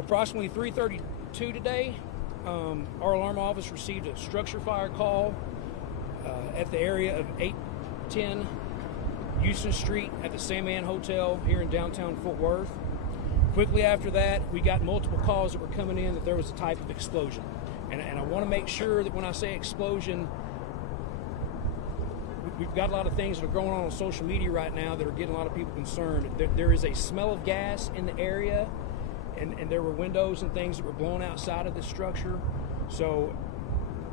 approximately 3:32 today, our alarm office received a structure fire call at the area of 810 Houston Street at the Sandman Hotel here in downtown Fort Worth. Quickly after that, we got multiple calls that were coming in that there was a type of explosion. And I want to make sure that when I say explosion, we've got a lot of things that are going on social media right now that are getting a lot of people concerned. There is a smell of gas in the area, and there were windows and things that were blown outside of the structure. So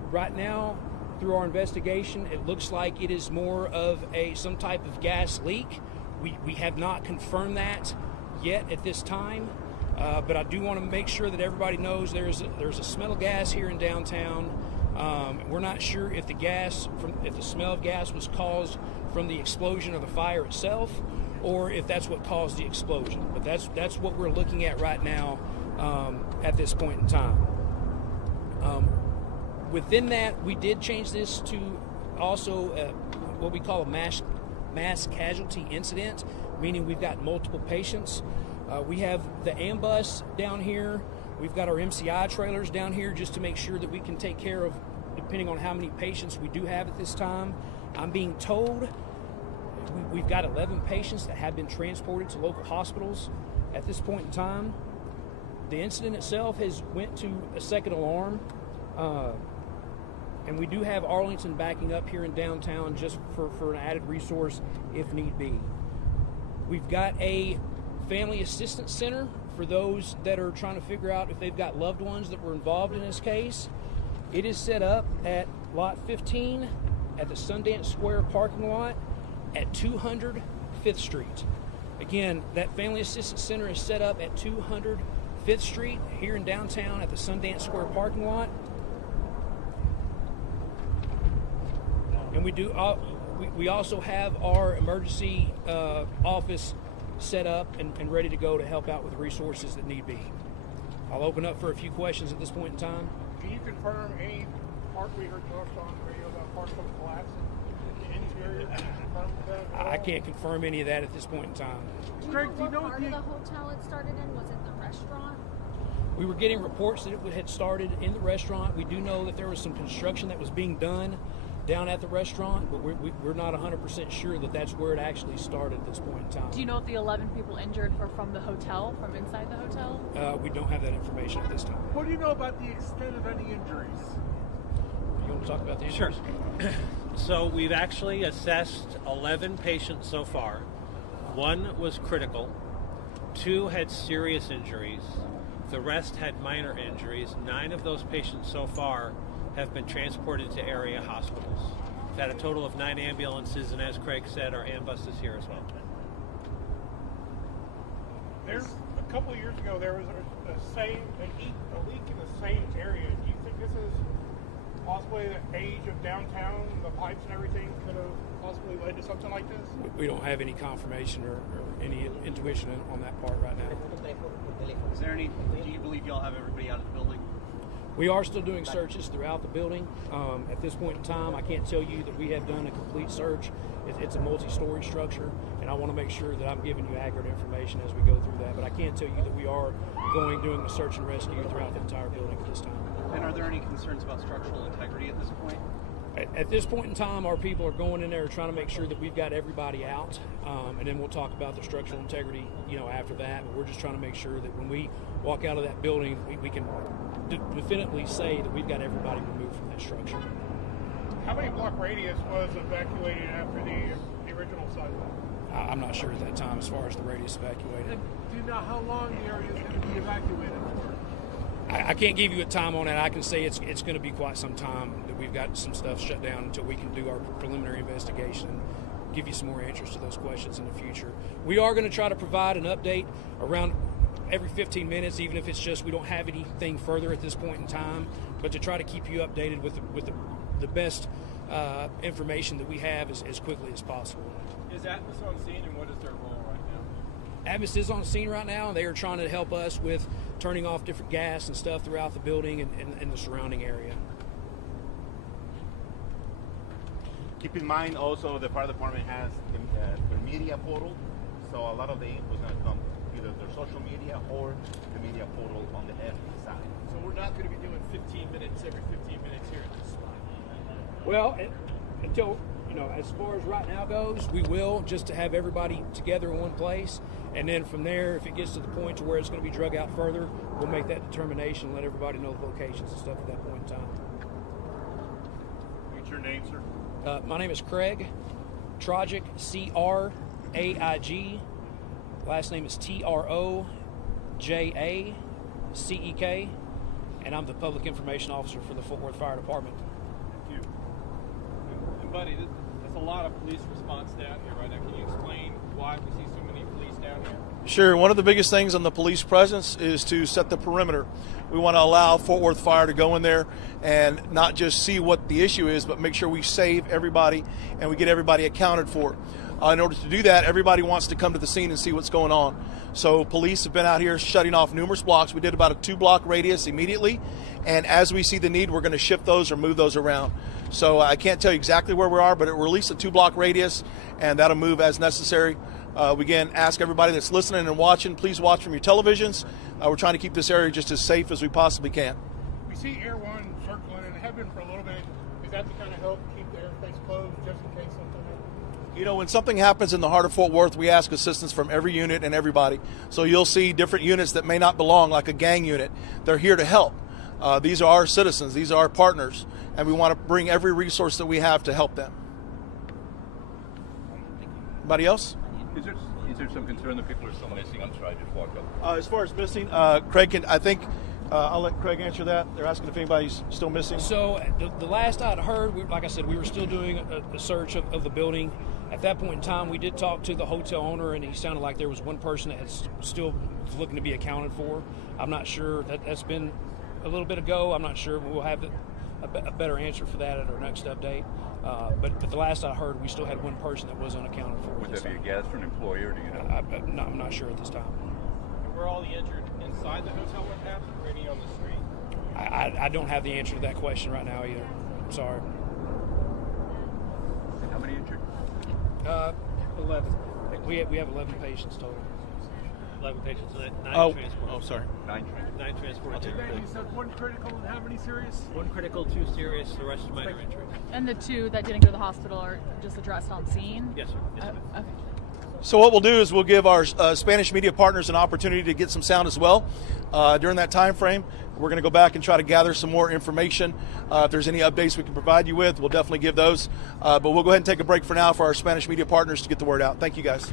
right now, through our investigation, it looks like it is more of some type of gas leak. We have not confirmed that yet at this time, but I do want to make sure that everybody knows there's a smell of gas here in downtown. We're not sure if the smell of gas was caused from the explosion of the fire itself, or if that's what caused the explosion. But that's what we're looking at right now at this point in time. Within that, we did change this to also what we call a mass casualty incident, meaning we've got multiple patients. We have the ambulance down here. We've got our MCI trailers down here just to make sure that we can take care of, depending on how many patients we do have at this time. I'm being told we've got 11 patients that have been transported to local hospitals at this point in time. The incident itself has went to a second alarm, and we do have Arlington backing up here in downtown just for an added resource if need be. We've got a family assistance center for those that are trying to figure out if they've got loved ones that were involved in this case. It is set up at lot 15 at the Sundance Square parking lot at 200 5th Street. Again, that family assistance center is set up at 200 5th Street here in downtown at the Sundance Square parking lot. And we also have our emergency office set up and ready to go to help out with resources that need be. I'll open up for a few questions at this point in time. Can you confirm any part we heard talked on the radio about parts of the collapse in the interior? Can you confirm that? I can't confirm any of that at this point in time. Greg, do you know what part of the hotel it started in? Was it the restaurant? We were getting reports that it had started in the restaurant. We do know that there was some construction that was being done down at the restaurant, but we're not 100% sure that that's where it actually started at this point in time. Do you know if the 11 people injured were from the hotel, from inside the hotel? We don't have that information at this time. What do you know about the extent of any injuries? You want to talk about the injuries? Sure. So we've actually assessed 11 patients so far. 1 was critical, 2 had serious injuries, the rest had minor injuries. 9 of those patients so far have been transported to area hospitals. We've had a total of 9 ambulances, and as Craig said, our ambulance is here as well. There's a couple of years ago, there was a leak in the same area. Do you think this is possibly the age of downtown, the pipes and everything could have possibly led to something like this? We don't have any confirmation or any intuition on that part right now. Is there any, do you believe y'all have everybody out of the building? We are still doing searches throughout the building. At this point in time, I can't tell you that we have done a complete search. It's a multi-story structure, and I want to make sure that I'm giving you accurate information as we go through that. But I can tell you that we are doing a search and rescue throughout the entire building at this time. And are there any concerns about structural integrity at this point? At this point in time, our people are going in there trying to make sure that we've got everybody out, and then we'll talk about the structural integrity, after that. But we're just trying to make sure that when we walk out of that building, we can definitively say that we've got everybody removed from that structure. How many block radius was evacuated after the original sidewalk? I'm not sure at that time as far as the radius evacuated. And do you know how long the area is going to be evacuated for? I can't give you a time on that. I can say it's going to be quite some time that we've got some stuff shut down until we can do our preliminary investigation and give you some more answers to those questions in the future. We are going to try to provide an update around every 15 minutes, even if it's just we don't have anything further at this point in time, but to try to keep you updated with the best information that we have as quickly as possible. Is Atmos on scene, and what is their role right now? Atmos is on scene right now. They are trying to help us with turning off different gas and stuff throughout the building and the surrounding area. Keep in mind also the fire department has the media portal, so a lot of the info is going to come either their social media or media portal on the left side. So we're not going to be doing 15 minutes every 15 minutes here at this spot. Well, until, as far as right now goes, we will, just to have everybody together in one place. And then from there, if it gets to the point to where it's going to be drug out further, we'll make that determination and let everybody know the locations and stuff at that point in time. What's your name, sir? My name is Craig Trojic, C-R-A-I-G. Last name is T-R-O-J-A-C-E-K. And I'm the Public Information Officer for the Fort Worth Fire Department. Thank you. And buddy, there's a lot of police response down here right now. Can you explain why we see so many police down here? Sure. One of the biggest things on the police presence is to set the perimeter. We want to allow Fort Worth Fire to go in there and not just see what the issue is, but make sure we save everybody and we get everybody accounted for. In order to do that, everybody wants to come to the scene and see what's going on. So police have been out here shutting off numerous blocks. We did about a 2-block radius immediately, and as we see the need, we're going to shift those or move those around. So I can't tell you exactly where we are, but we're at least a 2-block radius, and that'll move as necessary. We again ask everybody that's listening and watching, please watch from your televisions. We're trying to keep this area just as safe as we possibly can. We see Air One circling and have been for a little bit. Is that to kind of help keep the airspace closed just in case something happens? When something happens in the heart of Fort Worth, we ask assistance from every unit and everybody. So you'll see different units that may not belong, like a gang unit. They're here to help. These are our citizens. These are our partners. And we want to bring every resource that we have to help them. Anybody else? Is there some concern that people are still missing? I'm sorry, I just walked up. As far as missing, Craig can, I think, I'll let Craig answer that. They're asking if anybody's still missing. So the last I'd heard, like I said, we were still doing a search of the building. At that point in time, we did talk to the hotel owner, and he sounded like there was one person that still was looking to be accounted for. I'm not sure. That's been a little bit ago. I'm not sure. We'll have a better answer for that at our next update. But the last I heard, we still had one person that was unaccounted for. Would that be a guest or an employee, or do you know? I'm not sure at this time. And were all the injured inside the hotel when it happened, or any on the street? I don't have the answer to that question right now either. I'm sorry. And how many injured? 11. We have 11 patients total. 11 patients, 9 transported. Oh, sorry. 9 transported. You said one critical and how many serious? 1 critical, 2 serious, the rest minor injuries. And the 2 that didn't go to the hospital are just addressed on scene? Yes, sir. Yes, ma'am. Okay. So what we'll do is we'll give our Spanish media partners an opportunity to get some sound as well. During that time frame, we're going to go back and try to gather some more information. If there's any updates we can provide you with, we'll definitely give those. But we'll go ahead and take a break for now for our Spanish media partners to get the word out. Thank you, guys.